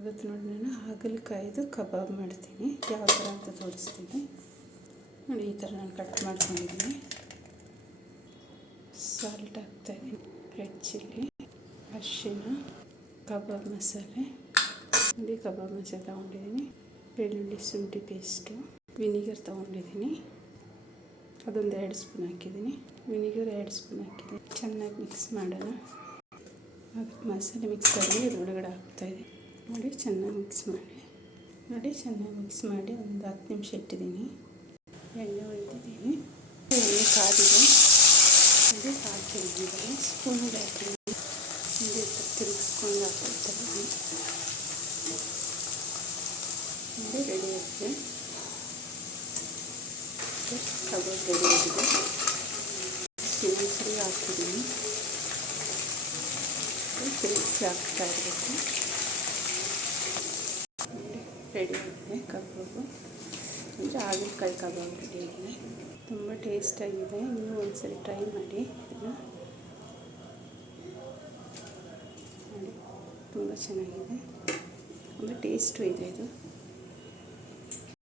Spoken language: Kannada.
ಇವತ್ತು ನೋಡಿ ನಾನು ಹಾಗಲಕಾಯಿದು ಕಬಾಬ್ ಮಾಡ್ತೀನಿ. ಯಾವ ಥರ ಅಂತ ತೋರಿಸ್ತೀನಿ ನೋಡಿ. ಈ ಥರ ನಾನು ಕಟ್ ಮಾಡ್ಕೊಂಡಿದ್ದೀನಿ. ಸಾಲ್ಟ್ ಹಾಕ್ತಾಯಿದ್ದೀನಿ, ರೆಡ್ ಚಿಲ್ಲಿ, ಅರಿಶಿನ, ಕಬಾಬ್ ಮಸಾಲೆ ನೋಡಿ. ಕಬಾಬ್ ಮಸಾಲೆ ತೊಗೊಂಡಿದ್ದೀನಿ, ಬೆಳ್ಳುಳ್ಳಿ ಶುಂಠಿ ಪೇಸ್ಟು, ವಿನಿಗರ್ ತೊಗೊಂಡಿದ್ದೀನಿ, ಅದೊಂದು 2 ಸ್ಪೂನ್ ಹಾಕಿದ್ದೀನಿ. ವಿನಿಗರ್ 2 ಸ್ಪೂನ್ ಹಾಕಿದ್ದೀನಿ. ಚೆನ್ನಾಗಿ ಮಿಕ್ಸ್ ಮಾಡೋಣ. ಮಸಾಲೆ ಮಿಕ್ಸ್ ಆಗಿ ಒಳಗಡೆ ಹಾಕ್ತಾಯಿದ್ದೀನಿ ನೋಡಿ. ಚೆನ್ನಾಗಿ ಮಿಕ್ಸ್ ಮಾಡಿ ಒಂದು 10 ನಿಮಿಷ ಇಟ್ಟಿದ್ದೀನಿ. ಎಣ್ಣೆ ಒಯ್ದಿದ್ದೀನಿ, ಎಣ್ಣೆ ಕಾದಿದೆ ನೋಡಿ. ಹಾಕಿದ್ದೀನಿ, ಸ್ಪೂನಿಗೆ ಹಾಕಿದ್ದೀನಿ, ತಿರುಗಿಸ್ಕೊಂಡು ಹಾಕ್ಕೊಳ್ತಾರೆ ನೋಡಿ. ರೆಡಿ ಆಗಿದೆ, ಕಬಾಬ್ ರೆಡಿ ಆಗಿದೆ. ಸಿಮೆಂಟ್ಸಲ್ಲಿ ಹಾಕಿದ್ದೀನಿ, ತಿರುಗಿಸಿ ಹಾಕ್ತಾ ಇರಬೇಕು. ರೆಡಿ ಆಗಿದೆ ಕಬಾಬು ಅಂದರೆ ಹಾಗಲಕಾಯಿ ಕಬಾಬ್ ರೆಡಿಯಾಗಿದೆ. ತುಂಬ ಟೇಸ್ಟಾಗಿದೆ. ನೀವು ಒಂದ್ಸರಿ ಟ್ರೈ ಮಾಡಿ ಇದನ್ನು ನೋಡಿ. ತುಂಬ ಚೆನ್ನಾಗಿದೆ, ತುಂಬ ಟೇಸ್ಟು ಇದೆ ಇದು.